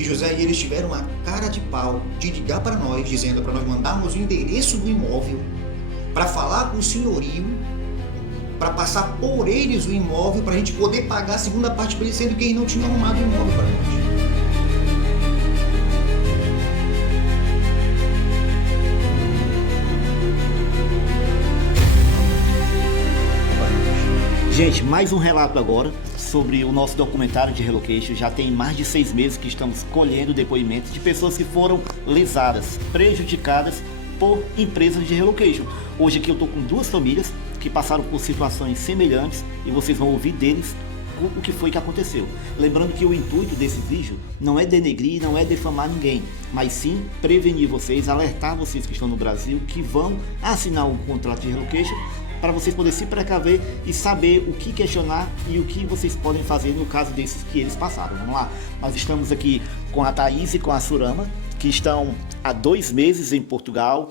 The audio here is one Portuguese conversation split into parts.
E José e eles tiveram a cara de pau de ligar para nós, dizendo para nós mandarmos o endereço do imóvel, para falar com o senhorio, para passar por eles o imóvel, para a gente poder pagar a segunda parte para eles, sendo que eles não tinham arrumado o imóvel para nós. Gente, mais um relato agora sobre o nosso documentário de relocation. Já tem mais de 6 meses que estamos colhendo depoimentos de pessoas que foram lesadas, prejudicadas por empresas de relocation. Hoje aqui eu estou com 2 famílias que passaram por situações semelhantes e vocês vão ouvir deles o que foi que aconteceu. Lembrando que o intuito desse vídeo não é denegrir, não é defamar ninguém, mas sim prevenir vocês, alertar vocês que estão no Brasil, que vão assinar um contrato de relocation, para vocês poderem se precaver e saber o que questionar e o que vocês podem fazer no caso desses que eles passaram. Vamos lá, nós estamos aqui com a Thaís e com a Surama, que estão há 2 meses em Portugal.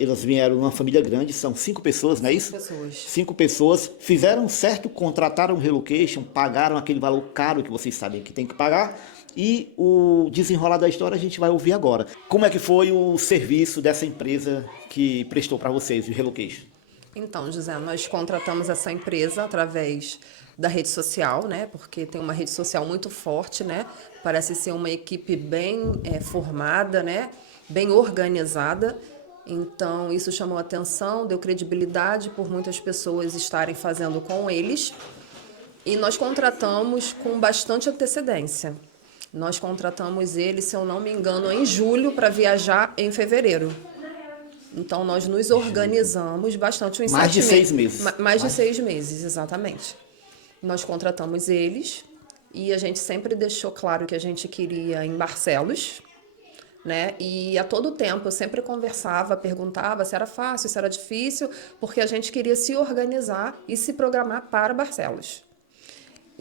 Elas vieram numa família grande, são 5 pessoas, não é isso? 5 pessoas. 5 pessoas, fizeram certo, contrataram um relocation, pagaram aquele valor caro que vocês sabem que tem que pagar. E o desenrolar da história a gente vai ouvir agora. Como é que foi o serviço dessa empresa que prestou para vocês, o relocation? Então, José, nós contratamos essa empresa através da rede social, né? Porque tem uma rede social muito forte, né? Parece ser uma equipe bem formada, né? Bem organizada. Então, isso chamou atenção, deu credibilidade por muitas pessoas estarem fazendo com eles. E nós contratamos com bastante antecedência. Nós contratamos eles, se eu não me engano, em julho para viajar em fevereiro. Então, nós nos organizamos bastante. Mais de 6 meses. Mais de 6 meses, exatamente. Nós contratamos eles e a gente sempre deixou claro que a gente queria em Barcelos, né? E a todo tempo eu sempre conversava, perguntava se era fácil, se era difícil, porque a gente queria se organizar e se programar para Barcelos.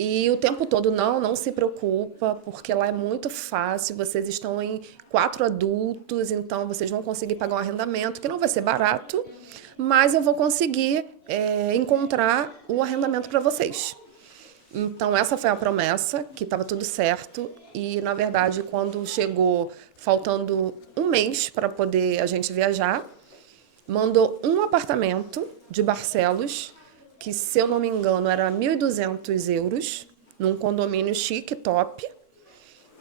E o tempo todo, não se preocupa, porque lá é muito fácil, vocês estão em 4 adultos, então vocês vão conseguir pagar um arrendamento, que não vai ser barato, mas eu vou conseguir encontrar o arrendamento para vocês. Então, essa foi a promessa, que estava tudo certo, e, na verdade, quando chegou, faltando 1 mês para poder a gente viajar, mandou um apartamento de Barcelos, que, se eu não me engano, era 1.200 euros, num condomínio chique, top.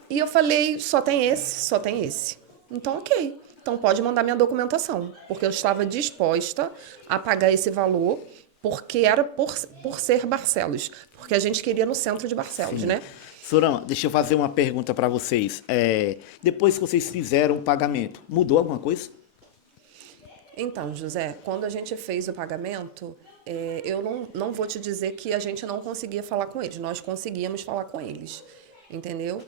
E eu falei, só tem esse. Então, ok. Então, pode mandar minha documentação, porque eu estava disposta a pagar esse valor, porque era por ser Barcelos. Porque a gente queria no centro de Barcelos, Sim. né? Surama, deixa eu fazer uma pergunta para vocês. Depois que vocês fizeram o pagamento, mudou alguma coisa? Então, José, quando a gente fez o pagamento, eu não vou te dizer que a gente não conseguia falar com eles. Nós conseguíamos falar com eles, entendeu?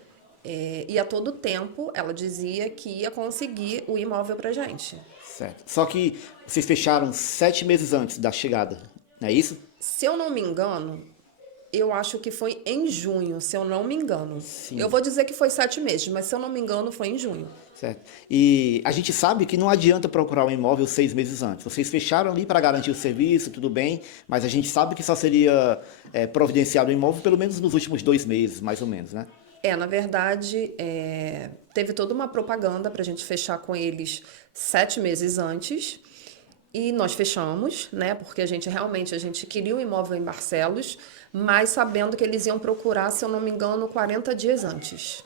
E a todo tempo ela dizia que ia conseguir o imóvel pra gente. Certo. Só que vocês fecharam 7 meses antes da chegada, não é isso? Se eu não me engano, eu acho que foi em junho, se eu não me engano. Sim. Eu vou dizer que foi 7 meses, mas se eu não me engano, foi em junho. Certo. E a gente sabe que não adianta procurar um imóvel 6 meses antes. Vocês fecharam ali para garantir o serviço, tudo bem, mas a gente sabe que só seria providenciado o imóvel pelo menos nos últimos 2 meses, mais ou menos, né? Na verdade, teve toda uma propaganda para a gente fechar com eles 7 meses antes. E nós fechamos, né? Porque a gente queria um imóvel em Barcelos, mas sabendo que eles iam procurar, se eu não me engano, 40 dias antes.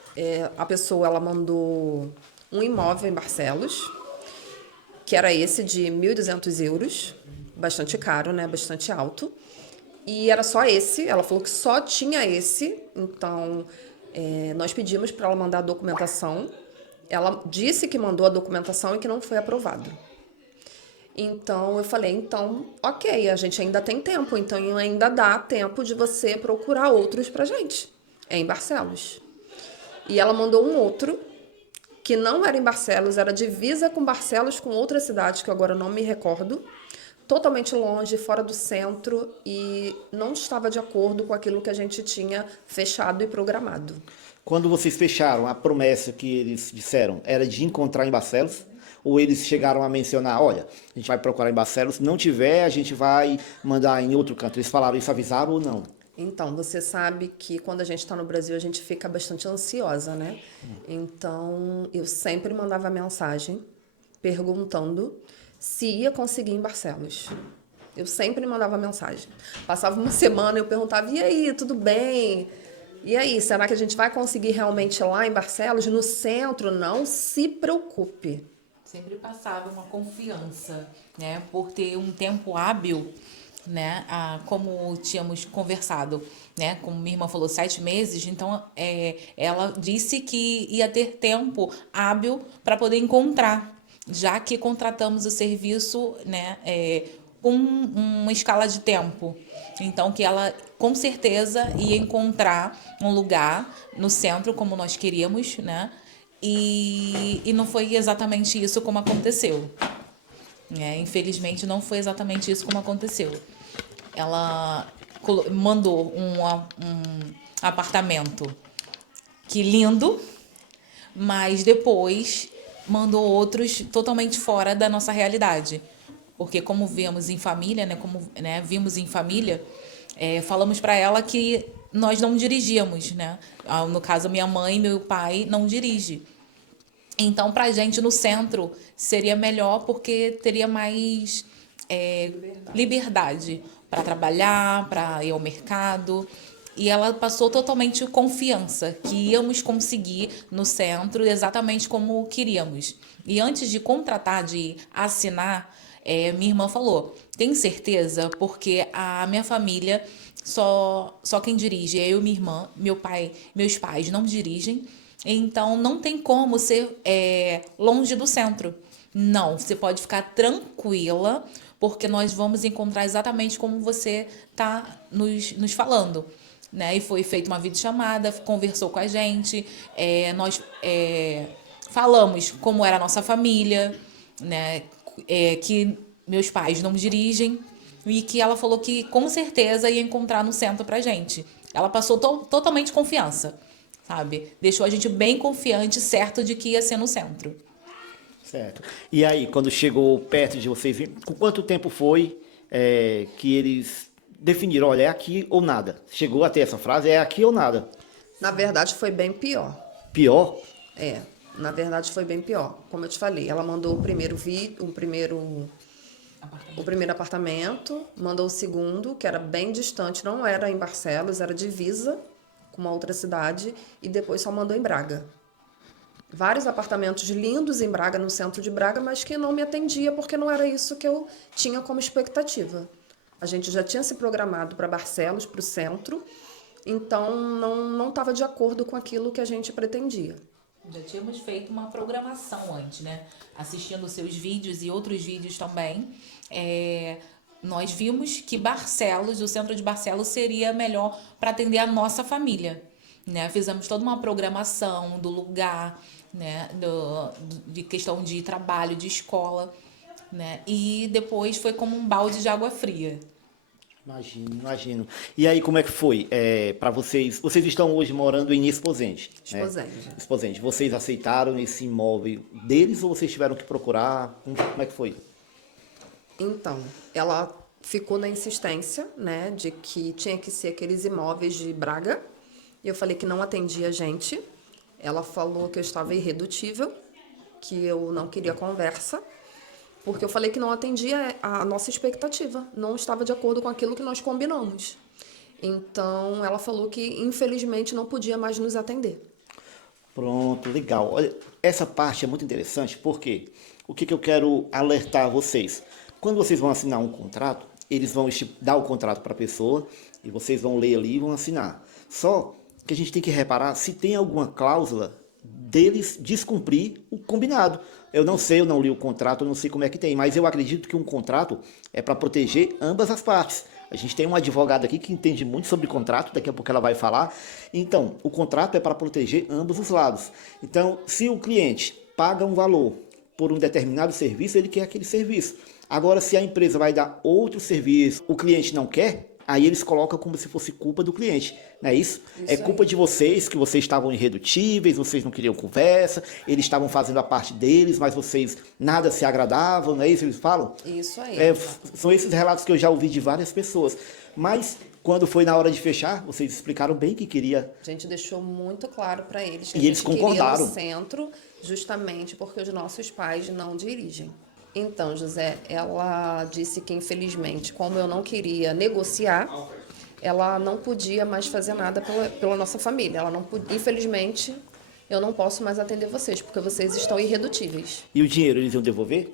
A pessoa, ela mandou um imóvel em Barcelos, que era esse de 1.200 euros, bastante caro, né? Bastante alto. E era só esse, ela falou que só tinha esse, então nós pedimos para ela mandar a documentação. Ela disse que mandou a documentação e que não foi aprovado. Então, eu falei, então, ok, a gente ainda tem tempo, então ainda dá tempo de você procurar outros pra gente, em Barcelos. E ela mandou um outro, que não era em Barcelos, era divisa com Barcelos, com outra cidade, que eu agora não me recordo, totalmente longe, fora do centro, e não estava de acordo com aquilo que a gente tinha fechado e programado. Quando vocês fecharam, a promessa que eles disseram era de encontrar em Barcelos? Ou eles chegaram a mencionar, olha, a gente vai procurar em Barcelos, se não tiver, a gente vai mandar em outro canto? Eles falaram isso, avisaram ou não? Então, você sabe que quando a gente está no Brasil, a gente fica bastante ansiosa, né? Então, eu sempre mandava mensagem perguntando se ia conseguir em Barcelos. Eu sempre mandava mensagem. Passava uma semana, eu perguntava, e aí, tudo bem? E aí, será que a gente vai conseguir realmente ir lá em Barcelos? No centro, não se preocupe. Sempre passava uma confiança, né? Por ter um tempo hábil, né? Como tínhamos conversado, né? Como minha irmã falou, 7 meses. Então, ela disse que ia ter tempo hábil para poder encontrar, já que contratamos o serviço, né? Uma escala de tempo. Então, que ela com certeza ia encontrar um lugar no centro como nós queríamos, né? E não foi exatamente isso como aconteceu. Infelizmente, não foi exatamente isso como aconteceu. Ela mandou um apartamento que lindo, mas depois mandou outros totalmente fora da nossa realidade. Porque como vimos em família, vimos em família, falamos para ela que nós não dirigíamos, né? No caso, minha mãe e meu pai não dirigem. Então, para a gente no centro seria melhor porque teria mais liberdade para trabalhar, para ir ao mercado. E ela passou totalmente confiança que íamos conseguir no centro exatamente como queríamos. E antes de contratar, de assinar, minha irmã falou, tem certeza? Porque a minha família, só quem dirige é eu e minha irmã, meus pais não dirigem, então não tem como ser longe do centro. Não, você pode ficar tranquila, porque nós vamos encontrar exatamente como você está nos falando. Né? E foi feita uma videochamada, conversou com a gente, nós falamos como era a nossa família, né? Que meus pais não dirigem e que ela falou que com certeza ia encontrar no centro pra gente. Ela passou totalmente confiança, sabe? Deixou a gente bem confiante, certo de que ia ser no centro. Certo. E aí, quando chegou perto de vocês, com quanto tempo foi que eles definiram, olha, é aqui ou nada? Chegou a ter essa frase, é aqui ou nada? Na verdade, foi bem pior. Pior? Na verdade foi bem pior. Como eu te falei, ela mandou o primeiro apartamento, mandou o segundo, que era bem distante, não era em Barcelos, era divisa com uma outra cidade, e depois só mandou em Braga. Vários apartamentos lindos em Braga, no centro de Braga, mas que não me atendia porque não era isso que eu tinha como expectativa. A gente já tinha se programado para Barcelos, para o centro, então não estava de acordo com aquilo que a gente pretendia. Já tínhamos feito uma programação antes, né? Assistindo seus vídeos e outros vídeos também. Nós vimos que Barcelos, o centro de Barcelos, seria melhor para atender a nossa família. Né? Fizemos toda uma programação do lugar, né? De questão de trabalho, de escola. Né? E depois foi como um balde de água fria. Imagino. E aí, como é que foi para vocês? Vocês estão hoje morando em Esposende. Esposende. Né? Esposende. Vocês aceitaram esse imóvel deles ou vocês tiveram que procurar? Como é que foi? Então, ela ficou na insistência, né, de que tinha que ser aqueles imóveis de Braga. E eu falei que não atendia a gente. Ela falou que eu estava irredutível, que eu não queria conversa. Porque eu falei que não atendia a nossa expectativa, não estava de acordo com aquilo que nós combinamos. Então, ela falou que, infelizmente, não podia mais nos atender. Pronto, legal. Olha, essa parte é muito interessante, porque o que eu quero alertar vocês? Quando vocês vão assinar um contrato, eles vão dar o contrato para a pessoa e vocês vão ler ali e vão assinar. Só que a gente tem que reparar se tem alguma cláusula deles descumprir o combinado. Eu não sei, eu não li o contrato, eu não sei como é que tem, mas eu acredito que um contrato é para proteger ambas as partes. A gente tem uma advogada aqui que entende muito sobre contrato, daqui a pouco ela vai falar. Então, o contrato é para proteger ambos os lados. Então, se o cliente paga um valor por um determinado serviço, ele quer aquele serviço. Agora, se a empresa vai dar outro serviço, o cliente não quer, aí eles colocam como se fosse culpa do cliente, não é isso? É culpa de vocês, que vocês estavam irredutíveis, vocês não queriam conversa, eles estavam fazendo a parte deles, mas vocês nada se agradavam, não é isso que eles falam? Isso aí. São esses relatos que eu já ouvi de várias pessoas. Mas Quando foi na hora de fechar, vocês explicaram bem que queria. A gente deixou muito claro para eles que E a eles gente queria concordaram. no centro, justamente porque os nossos pais não dirigem. Então, José, ela disse que, infelizmente, como eu não queria negociar, ela não podia mais fazer nada pela nossa família. Ela não podia, infelizmente, eu não posso mais atender vocês, porque vocês estão irredutíveis. E o dinheiro eles iam devolver?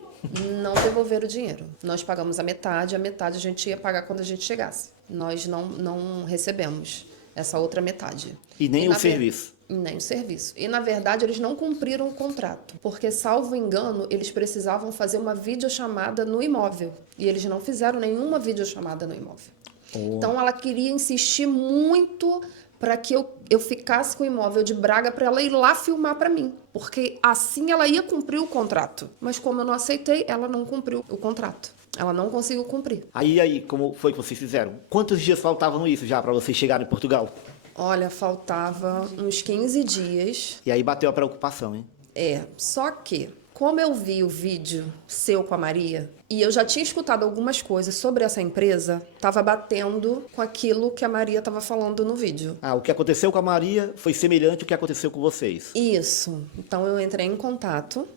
Não devolver o dinheiro. Nós pagamos a metade a gente ia pagar quando a gente chegasse. Nós não recebemos essa outra metade. E nem o na ver- serviço. Nem o serviço. E, na verdade, eles não cumpriram o contrato, porque, salvo engano, eles precisavam fazer uma videochamada no imóvel. E eles não fizeram nenhuma videochamada no imóvel. Então, ela queria insistir muito para que eu ficasse com o imóvel de Braga para ela ir lá filmar para mim. Porque assim ela ia cumprir o contrato. Mas como eu não aceitei, ela não cumpriu o contrato. Ela não conseguiu cumprir. Aí, como foi que vocês fizeram? Quantos dias faltavam isso já para vocês chegarem em Portugal? Olha, faltava uns 15 dias. E aí bateu a preocupação, hein? Só que, como eu vi o vídeo seu com a Maria, e eu já tinha escutado algumas coisas sobre essa empresa, estava batendo com aquilo que a Maria estava falando no vídeo. Ah, o que aconteceu com a Maria foi semelhante ao que aconteceu com vocês. Isso. Então eu entrei em contato.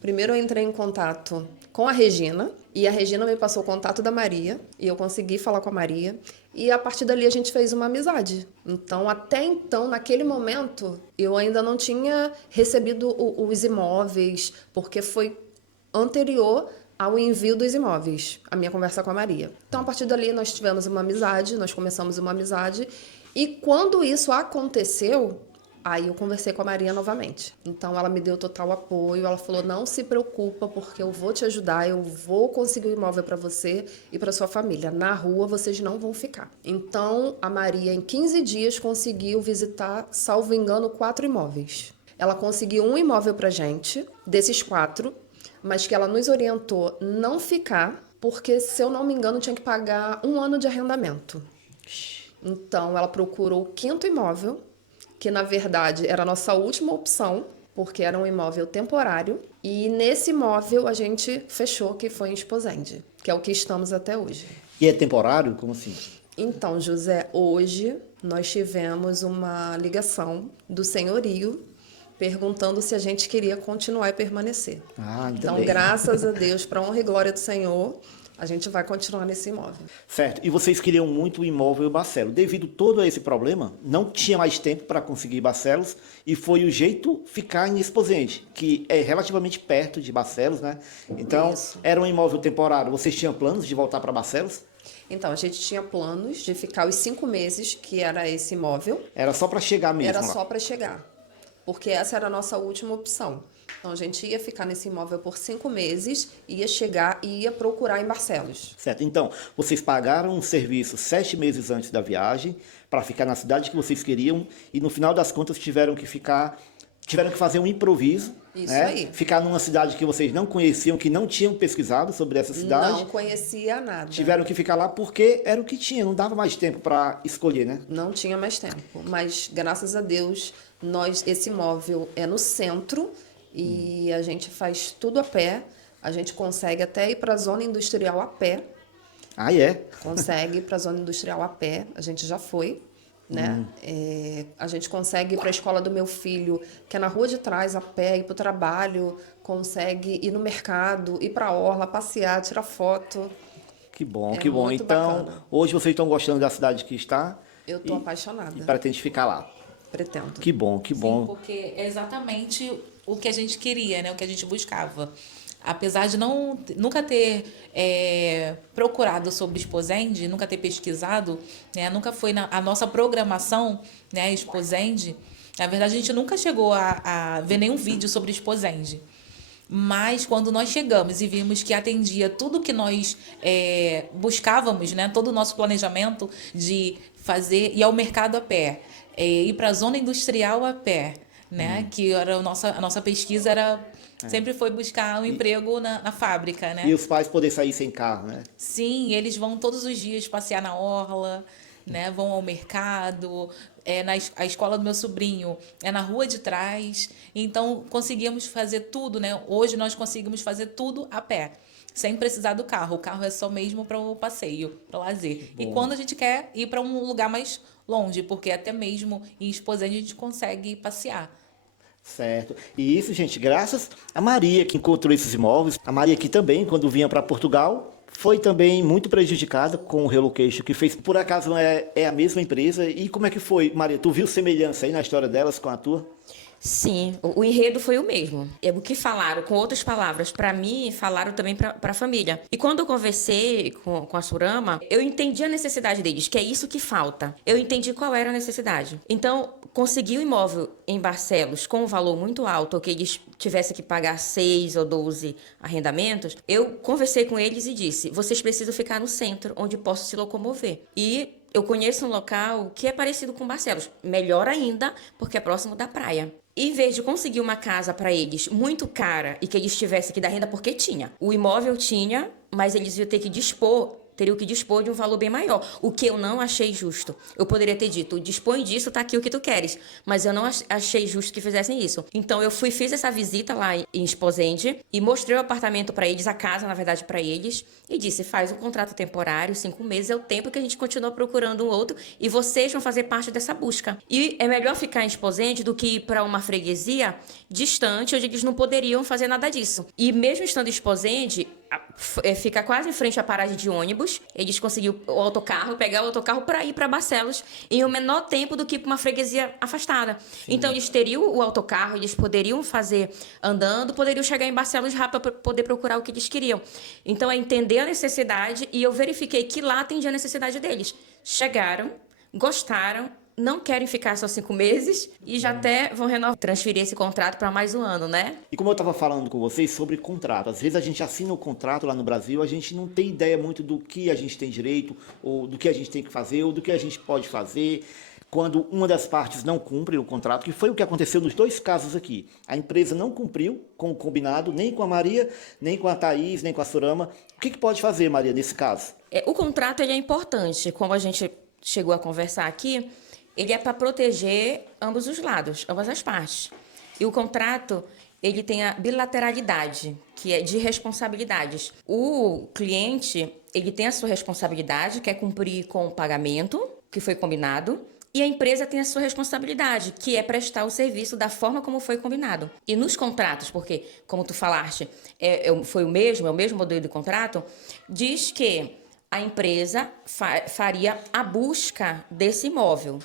Primeiro eu entrei em contato com a Regina, e a Regina me passou o contato da Maria, e eu consegui falar com a Maria, e a partir dali a gente fez uma amizade. Então, até então, naquele momento, eu ainda não tinha recebido os imóveis, porque foi anterior ao envio dos imóveis, a minha conversa com a Maria. Então, a partir dali, nós tivemos uma amizade, nós começamos uma amizade, e quando isso aconteceu, aí eu conversei com a Maria novamente. Então, ela me deu total apoio, ela falou, não se preocupa, porque eu vou te ajudar, eu vou conseguir um imóvel para você e para sua família. Na rua, vocês não vão ficar. Então, a Maria, em 15 dias, conseguiu visitar, salvo engano, 4 imóveis. Ela conseguiu um imóvel para gente, desses 4, mas que ela nos orientou não ficar, porque, se eu não me engano, tinha que pagar 1 ano de arrendamento. Então, ela procurou o 5º imóvel, que na verdade era a nossa última opção, porque era um imóvel temporário. E nesse imóvel a gente fechou, que foi em Esposende, que é o que estamos até hoje. E é temporário? Como assim? Então, José, hoje nós tivemos uma ligação do senhorio perguntando se a gente queria continuar e permanecer. Ah, ainda Então, bem. graças a Deus, para honra e glória do Senhor, a gente vai continuar nesse imóvel. Certo. E vocês queriam muito o imóvel em Barcelos. Devido todo a esse problema, não tinha mais tempo para conseguir Barcelos e foi o jeito ficar em Esposende, que é relativamente perto de Barcelos, né? Então, Isso. era um imóvel temporário. Vocês tinham planos de voltar para Barcelos? Então, a gente tinha planos de ficar os 5 meses, que era esse imóvel. Era só para chegar mesmo Era lá. só para chegar, porque essa era a nossa última opção. Então, a gente ia ficar nesse imóvel por 5 meses, ia chegar e ia procurar em Barcelos. Certo. Então, vocês pagaram um serviço 7 meses antes da viagem para ficar na cidade que vocês queriam e no final das contas tiveram que fazer um improviso, Isso né? aí. Ficar numa cidade que vocês não conheciam, que não tinham pesquisado sobre essa cidade. Não conhecia nada. Tiveram que ficar lá porque era o que tinha, não dava mais tempo para escolher, né? Não tinha mais tempo. Mas, graças a Deus, esse imóvel é no centro e a gente faz tudo a pé. A gente consegue até ir para a zona industrial a pé. Ah, é? Consegue ir para a zona industrial a pé. A gente já foi, né? A gente consegue ir para a escola do meu filho, que é na rua de trás, a pé, ir para o trabalho. Consegue ir no mercado, ir para a orla, passear, tirar foto. Que bom, É que bom. muito Então, bacana. hoje vocês estão gostando da cidade que está Eu tô apaixonada. e pretende ficar lá. Pretendo. Que bom, que bom. Sim, porque é exatamente o que a gente queria, né? O que a gente buscava. Apesar de nunca ter procurado sobre Esposende, nunca ter pesquisado, né? Nunca foi a nossa programação, né? Esposende. Na verdade, a gente nunca chegou a ver nenhum vídeo sobre Esposende. Mas quando nós chegamos e vimos que atendia tudo que nós buscávamos, né? Todo o nosso planejamento de ir ao mercado a pé, ir para a zona industrial a pé, né? Que era a nossa pesquisa sempre foi buscar um emprego na fábrica, né? E os pais poderem sair sem carro, né? Sim, eles vão todos os dias passear na orla, né? Vão ao mercado, a escola do meu sobrinho é na rua de trás. Então, conseguimos fazer tudo, né? Hoje nós conseguimos fazer tudo a pé, sem precisar do carro. O carro é só mesmo para o passeio, para o lazer. E quando a gente quer ir para um lugar mais longe, porque até mesmo em Esposende a gente consegue passear. Certo. E isso, gente, graças a Maria que encontrou esses imóveis. A Maria que também, quando vinha para Portugal, foi também muito prejudicada com o relocation que fez. Por acaso é a mesma empresa? E como é que foi, Maria? Tu viu semelhança aí na história delas com a tua? Sim, o enredo foi o mesmo. O que falaram, com outras palavras, para mim, falaram também para a família. E quando eu conversei com a Surama, eu entendi a necessidade deles, que é isso que falta. Eu entendi qual era a necessidade. Então, conseguir o imóvel em Barcelos com um valor muito alto, ou que eles tivessem que pagar 6 ou 12 arrendamentos, eu conversei com eles e disse, vocês precisam ficar no centro, onde posso se locomover. E eu conheço um local que é parecido com Barcelos, melhor ainda, porque é próximo da praia. Em vez de conseguir uma casa para eles muito cara e que eles tivessem que dar renda, porque tinha. O imóvel tinha, mas eles iam ter que teriam que dispor de um valor bem maior, o que eu não achei justo. Eu poderia ter dito, dispõe disso, tá aqui o que tu queres, mas eu não achei justo que fizessem isso. Então eu fiz essa visita lá em Esposende e mostrei o apartamento para eles, a casa, na verdade, para eles, e disse, faz um contrato temporário, 5 meses, é o tempo que a gente continua procurando um outro e vocês vão fazer parte dessa busca. E é melhor ficar em Esposende do que ir para uma freguesia distante, onde eles não poderiam fazer nada disso. E mesmo estando em Esposende, fica quase em frente à paragem de ônibus. Eles conseguiram pegar o autocarro para ir para Barcelos em um menor tempo do que para uma freguesia afastada. Sim. Então eles teriam o autocarro, eles poderiam fazer andando, poderiam chegar em Barcelos rápido para poder procurar o que eles queriam. Então é entender a necessidade e eu verifiquei que lá atendia a necessidade deles. Chegaram, gostaram, não querem ficar só 5 meses e já até vão transferir esse contrato para mais um ano, né? E como eu estava falando com vocês sobre contrato, às vezes a gente assina um contrato lá no Brasil, a gente não tem ideia muito do que a gente tem direito, ou do que a gente tem que fazer, ou do que a gente pode fazer quando uma das partes não cumpre o contrato, que foi o que aconteceu nos 2 casos aqui. A empresa não cumpriu com o combinado, nem com a Maria, nem com a Thaís, nem com a Surama. O que pode fazer, Maria, nesse caso? O contrato ele é importante, como a gente chegou a conversar aqui, ele é para proteger ambos os lados, ambas as partes. E o contrato, ele tem a bilateralidade, que é de responsabilidades. O cliente, ele tem a sua responsabilidade, que é cumprir com o pagamento, que foi combinado, e a empresa tem a sua responsabilidade, que é prestar o serviço da forma como foi combinado. E nos contratos, porque, como tu falaste, é o mesmo modelo de contrato, diz que a empresa faria a busca desse imóvel.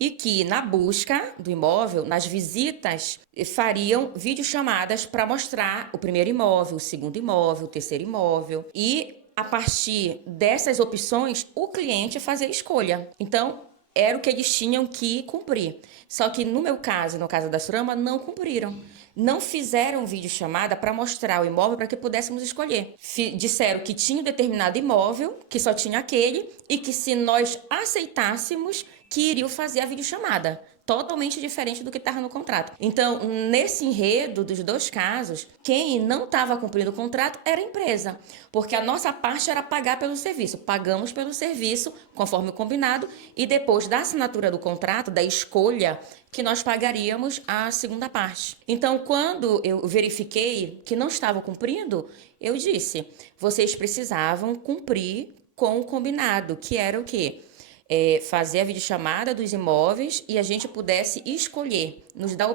E que na busca do imóvel, nas visitas, fariam videochamadas para mostrar o primeiro imóvel, o segundo imóvel, o terceiro imóvel. E a partir dessas opções, o cliente fazia a escolha. Então, era o que eles tinham que cumprir. Só que no meu caso, no caso da Surama, não cumpriram. Não fizeram videochamada para mostrar o imóvel para que pudéssemos escolher. Disseram que tinha um determinado imóvel, que só tinha aquele, e que se nós aceitássemos, que iriam fazer a videochamada. Totalmente diferente do que estava no contrato. Então, nesse enredo dos 2 casos, quem não estava cumprindo o contrato era a empresa. Porque a nossa parte era pagar pelo serviço. Pagamos pelo serviço, conforme o combinado, e depois da assinatura do contrato, da escolha, que nós pagaríamos a segunda parte. Então, quando eu verifiquei que não estava cumprindo, eu disse, vocês precisavam cumprir com o combinado, que era o quê? Fazer a videochamada dos imóveis e a gente pudesse escolher, nos dar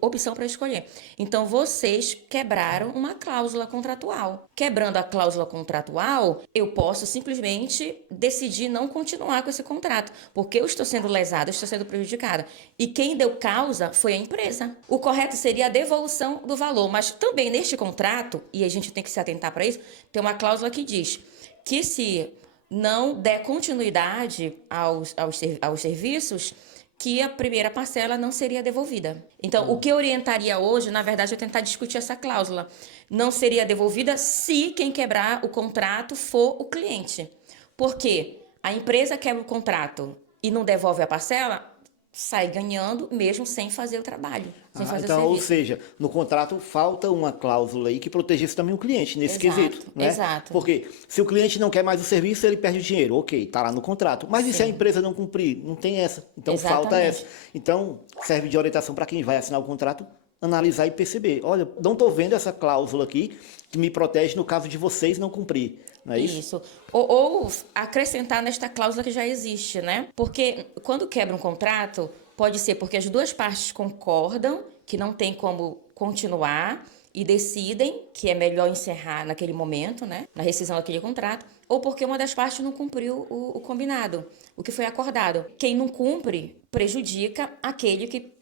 opção para escolher. Então, vocês quebraram uma cláusula contratual. Quebrando a cláusula contratual, eu posso simplesmente decidir não continuar com esse contrato, porque eu estou sendo lesada, eu estou sendo prejudicada. E quem deu causa foi a empresa. O correto seria a devolução do valor, mas também neste contrato, e a gente tem que se atentar para isso, tem uma cláusula que diz que se não der continuidade aos serviços, que a primeira parcela não seria devolvida. Então, o que eu orientaria hoje, na verdade, é tentar discutir essa cláusula. Não seria devolvida se quem quebrar o contrato for o cliente. Porque a empresa quebra o contrato e não devolve a parcela, sai ganhando mesmo sem fazer o trabalho, sem fazer Então, o ou serviço. seja, no contrato falta uma cláusula aí que protegesse também o cliente nesse Exato, quesito, né? exato. Porque se o cliente não quer mais o serviço, ele perde o dinheiro, ok, tá lá no contrato. Mas e se a Sim. empresa não cumprir? Não tem essa. Então falta Exatamente. essa. Então serve de orientação para quem vai assinar o contrato analisar e perceber. Olha, não estou vendo essa cláusula aqui que me protege no caso de vocês não cumprir. Não é isso? Isso. Ou acrescentar nesta cláusula que já existe, né? Porque quando quebra um contrato, pode ser porque as duas partes concordam que não tem como continuar e decidem que é melhor encerrar naquele momento, né? Na rescisão daquele contrato, ou porque uma das partes não cumpriu o combinado, o que foi acordado. Quem não cumpre prejudica aquele que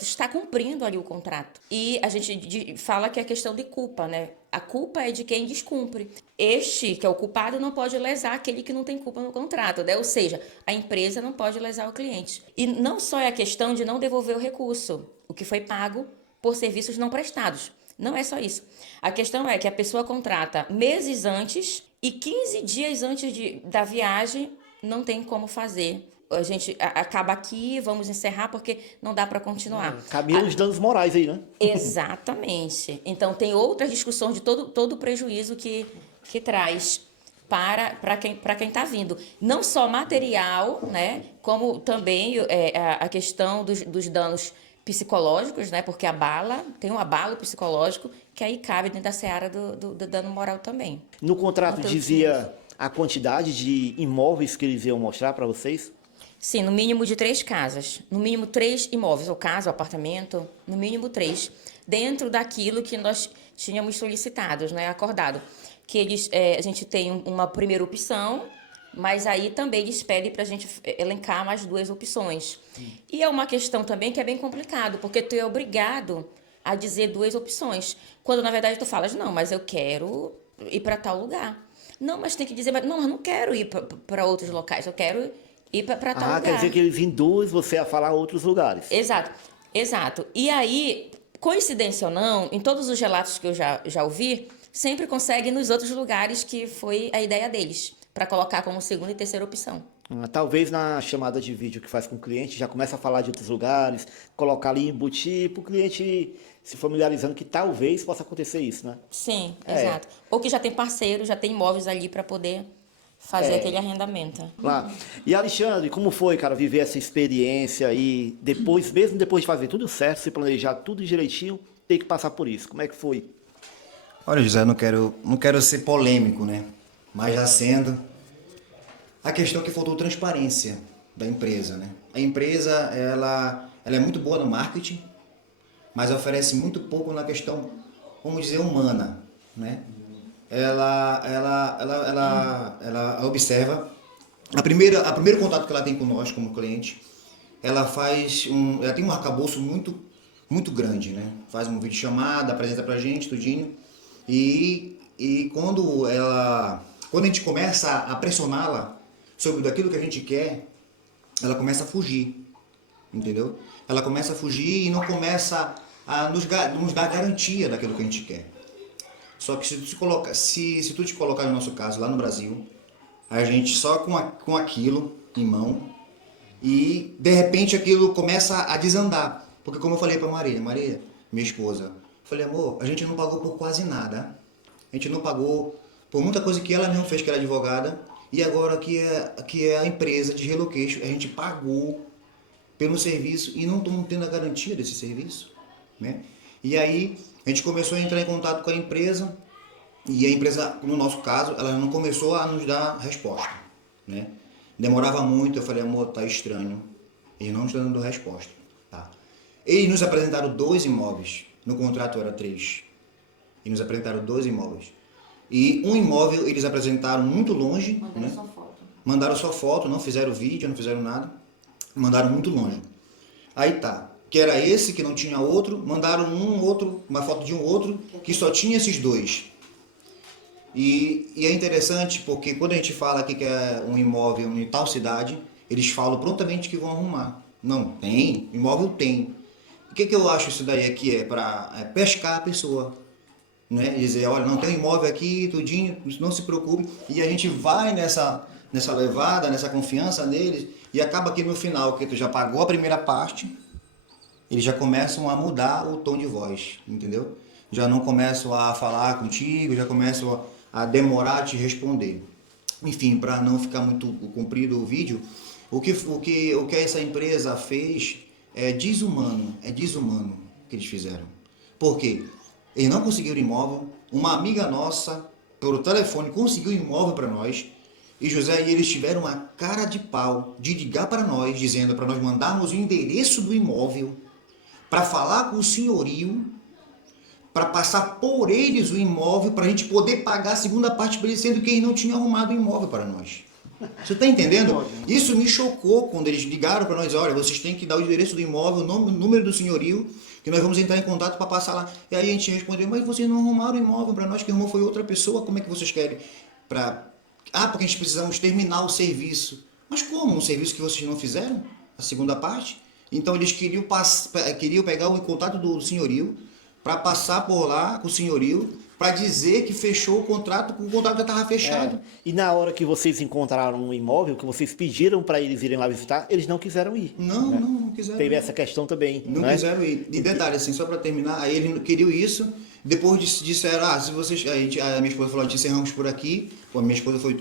está cumprindo ali o contrato. E a gente fala que é questão de culpa, né? A culpa é de quem descumpre. Este, que é o culpado, não pode lesar aquele que não tem culpa no contrato, né? Ou seja, a empresa não pode lesar o cliente. E não só é a questão de não devolver o recurso, o que foi pago por serviços não prestados. Não é só isso. A questão é que a pessoa contrata meses antes e 15 dias antes da viagem não tem como fazer. A gente acaba aqui, vamos encerrar porque não dá para continuar. Cabiam os danos morais aí, né? Exatamente. Então, tem outras discussões de todo o prejuízo que traz para quem está vindo. Não só material, né, como também a questão dos danos psicológicos, né, porque tem um abalo psicológico que aí cabe dentro da seara do dano moral também. No contrato Não tem dizia a quantidade de imóveis que eles iam mostrar para vocês? Sim, no mínimo de 3 casas. No mínimo 3 imóveis, ou casa, ou apartamento, no mínimo 3. Dentro daquilo que nós tínhamos solicitados, né, acordado. Que a gente tem uma primeira opção, mas aí também eles pedem para a gente elencar mais 2 opções. E é uma questão também que é bem complicado, porque tu é obrigado a dizer 2 opções. Quando, na verdade, tu falas, não, mas eu quero ir para tal lugar. Não, mas tem que dizer, não, eu não quero ir para outros locais, eu quero ir para tal lugar. Quer dizer que eles induzem você a falar outros lugares. Exato. E aí, coincidência ou não, em todos os relatos que eu já ouvi, sempre conseguem nos outros lugares que foi a ideia deles, para colocar como segunda e terceira opção. Talvez na chamada de vídeo que faz com o cliente, já começa a falar de outros lugares, colocar ali, embutir, para o cliente se familiarizando que talvez possa acontecer isso, né? Sim, exato. Ou que já tem parceiro, já tem imóveis ali para poder fazer aquele arrendamento. Lá. E Alexandre, como foi, cara, viver essa experiência e depois, mesmo depois de fazer tudo certo, se planejar tudo direitinho, ter que passar por isso? Como é que foi? Olha, José, não quero ser polêmico, né? Mas já sendo, a questão que faltou transparência da empresa, né? A empresa, ela é muito boa no marketing, mas oferece muito pouco na questão, vamos dizer, humana, né? Ela observa, o primeiro contato que ela tem com nós como cliente, ela tem um arcabouço muito grande, né? Faz uma videochamada, apresenta pra gente tudinho, e quando a gente começa a pressioná-la sobre aquilo que a gente quer, ela começa a fugir, entendeu? Ela começa a fugir e não começa a nos dar garantia daquilo que a gente quer. Só que se tu te colocar no nosso caso, lá no Brasil, a gente só com aquilo em mão, e de repente aquilo começa a desandar. Porque como eu falei pra Maria, minha esposa, eu falei, amor, a gente não pagou por quase nada. A gente não pagou por muita coisa que ela mesma fez, que era advogada, e agora que é a empresa de relocation, a gente pagou pelo serviço e não estamos tendo a garantia desse serviço, né? E aí a gente começou a entrar em contato com a empresa, e a empresa, no nosso caso, ela não começou a nos dar resposta, né? Demorava muito, eu falei, amor, tá estranho, eles não estão dando resposta, tá? Eles nos apresentaram 2 imóveis, no contrato era 3, e nos apresentaram 2 imóveis. E um imóvel eles apresentaram muito longe, né? Mandaram só foto, não fizeram vídeo, não fizeram nada, mandaram muito longe. Aí tá, que era esse que não tinha outro, mandaram uma foto de um outro que só tinha esses 2. E é interessante porque quando a gente fala aqui que é um imóvel em tal cidade, eles falam prontamente que vão arrumar. Não, tem, imóvel tem. O que eu acho isso daí aqui? É para pescar a pessoa, né? Dizer, olha, não tem imóvel aqui, tudinho, não se preocupe. E a gente vai nessa levada, nessa confiança neles, e acaba que no final, que tu já pagou a primeira parte, eles já começam a mudar o tom de voz, entendeu? Já não começam a falar contigo, já começam a demorar a te responder. Enfim, para não ficar muito comprido o vídeo, o que essa empresa fez é desumano que eles fizeram. Por quê? Eles não conseguiram imóvel, uma amiga nossa, pelo telefone, conseguiu imóvel para nós, e José e eles tiveram a cara de pau de ligar para nós, dizendo para nós mandarmos o endereço do imóvel, para falar com o senhorio, para passar por eles o imóvel, para a gente poder pagar a segunda parte para eles, sendo que eles não tinham arrumado o imóvel para nós. Você está entendendo? Isso me chocou quando eles ligaram para nós, olha, vocês têm que dar o endereço do imóvel, o número do senhorio, que nós vamos entrar em contato para passar lá. E aí a gente respondeu, mas vocês não arrumaram o imóvel para nós, que arrumou foi outra pessoa, como é que vocês querem? Porque a gente precisamos terminar o serviço. Mas como? Um serviço que vocês não fizeram? A segunda parte? Então eles queriam pegar o contato do senhorio, para passar por lá com o senhorio, para dizer que fechou o contrato, que o contrato já estava fechado. E na hora que vocês encontraram um imóvel, que vocês pediram para eles irem lá visitar, eles não quiseram ir. Não quiseram. Teve essa questão também. Não quiseram ir. E detalhe, assim, só para terminar, aí eles queriam isso, depois disseram, se vocês... A minha esposa falou, encerramos por aqui. Pô, a minha esposa foi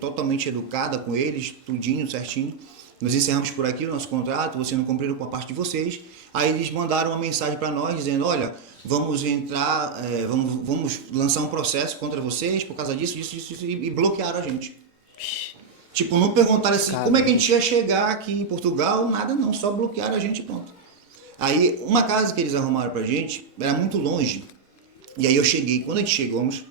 totalmente educada com eles, tudinho, certinho. Nós encerramos por aqui o nosso contrato, vocês não cumpriram com a parte de vocês. Aí eles mandaram uma mensagem para nós dizendo, olha, vamos entrar, vamos lançar um processo contra vocês por causa disso, e bloquearam a gente. Tipo, não perguntaram assim, como é que a gente ia chegar aqui em Portugal, nada não, só bloquearam a gente e pronto. Aí, uma casa que eles arrumaram pra gente, era muito longe, e aí eu cheguei, quando a gente chegamos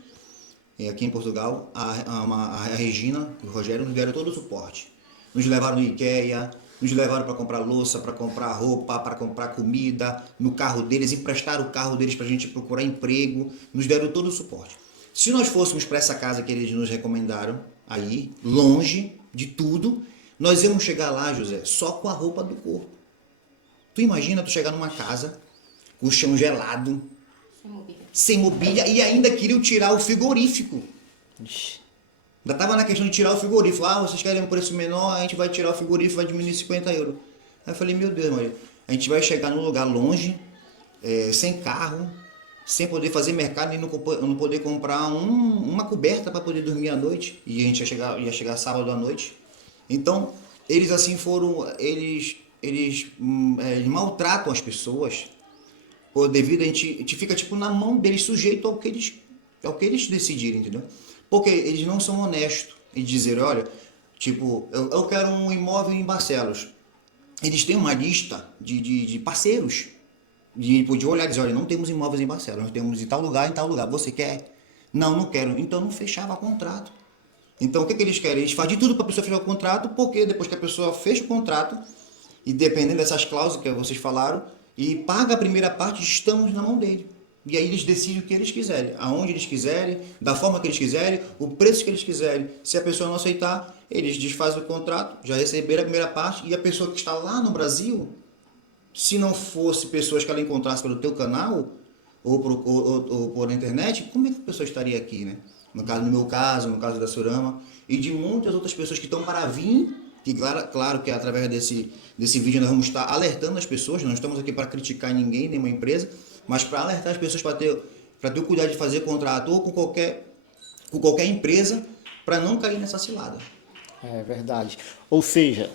aqui em Portugal, a Regina e o Rogério nos deram todo o suporte. Nos levaram no IKEA, nos levaram para comprar louça, para comprar roupa, para comprar comida no carro deles, emprestaram o carro deles para a gente procurar emprego, nos deram todo o suporte. Se nós fôssemos para essa casa que eles nos recomendaram, aí, longe de tudo, nós íamos chegar lá, José, só com a roupa do corpo. Tu imagina tu chegar numa casa, com o chão gelado, sem mobília, e ainda queriam tirar o frigorífico. Ainda estava na questão de tirar o frigorífico. Vocês querem um preço menor, a gente vai tirar o frigorífico, vai diminuir 50 euros. Aí eu falei, meu Deus, Maria, a gente vai chegar num lugar longe, sem carro, sem poder fazer mercado e não poder comprar uma coberta para poder dormir à noite. E a gente ia chegar sábado à noite. Então, eles assim foram, eles maltratam as pessoas, devido a gente fica tipo na mão deles, sujeito ao que eles decidirem, entendeu? Porque eles não são honestos em dizer, olha, tipo, eu quero um imóvel em Barcelos. Eles têm uma lista de parceiros, de olhar e dizer, olha, não temos imóveis em Barcelos, nós temos em tal lugar, você quer? Não quero. Então não fechava contrato. Então o que eles querem? Eles fazem de tudo para a pessoa fechar o contrato, porque depois que a pessoa fecha o contrato, e dependendo dessas cláusulas que vocês falaram, e paga a primeira parte, estamos na mão dele. E aí eles decidem o que eles quiserem, aonde eles quiserem, da forma que eles quiserem, o preço que eles quiserem. Se a pessoa não aceitar, eles desfazem o contrato, já receberam a primeira parte, e a pessoa que está lá no Brasil, se não fosse pessoas que ela encontrasse pelo teu canal, ou por internet, como é que a pessoa estaria aqui, né? No meu caso, no caso da Surama, e de muitas outras pessoas que estão para vir, que claro que através desse vídeo nós vamos estar alertando as pessoas, não estamos aqui para criticar ninguém, nenhuma empresa, mas para alertar as pessoas para ter o cuidado de fazer contrato ou com qualquer empresa, para não cair nessa cilada. É verdade. Ou seja,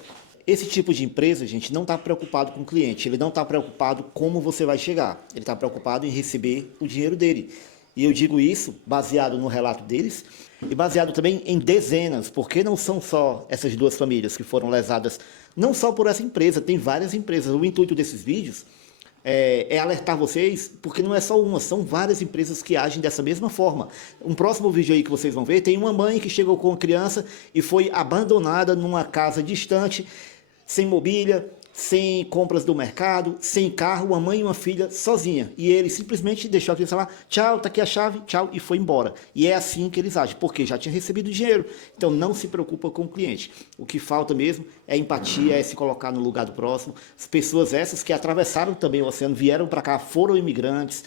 esse tipo de empresa, gente, não está preocupado com o cliente, ele não está preocupado como você vai chegar, ele está preocupado em receber o dinheiro dele. E eu digo isso baseado no relato deles e baseado também em dezenas, porque não são só essas duas famílias que foram lesadas, não só por essa empresa, tem várias empresas. O intuito desses vídeos é alertar vocês, porque não é só uma, são várias empresas que agem dessa mesma forma. Um próximo vídeo aí que vocês vão ver, tem uma mãe que chegou com a criança e foi abandonada numa casa distante, sem mobília, sem compras do mercado, sem carro, uma mãe e uma filha sozinha. E ele simplesmente deixou a criança lá, tchau, tá aqui a chave, tchau, e foi embora. E é assim que eles agem, porque já tinha recebido dinheiro. Então não se preocupa com o cliente. O que falta mesmo é empatia, é se colocar no lugar do próximo. As pessoas essas que atravessaram também o oceano, vieram para cá, foram imigrantes,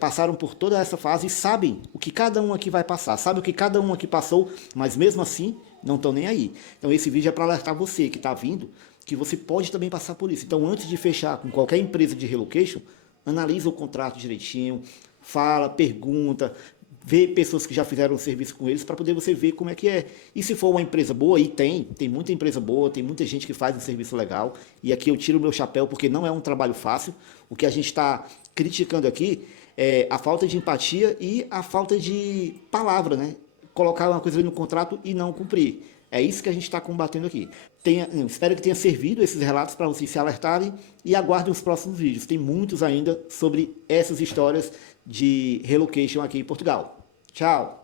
passaram por toda essa fase e sabem o que cada um aqui vai passar, sabem o que cada um aqui passou, mas mesmo assim não estão nem aí. Então esse vídeo é para alertar você que está vindo, que você pode também passar por isso. Então antes de fechar com qualquer empresa de relocation, analisa o contrato direitinho, fala, pergunta, vê pessoas que já fizeram um serviço com eles para poder você ver como é que é. E se for uma empresa boa, e tem muita empresa boa, tem muita gente que faz um serviço legal, e aqui eu tiro o meu chapéu porque não é um trabalho fácil. O que a gente está criticando aqui é a falta de empatia e a falta de palavra, né? Colocar uma coisa ali no contrato e não cumprir. É isso que a gente está combatendo aqui. Espero que tenha servido esses relatos para vocês se alertarem e aguardem os próximos vídeos. Tem muitos ainda sobre essas histórias de relocation aqui em Portugal. Tchau!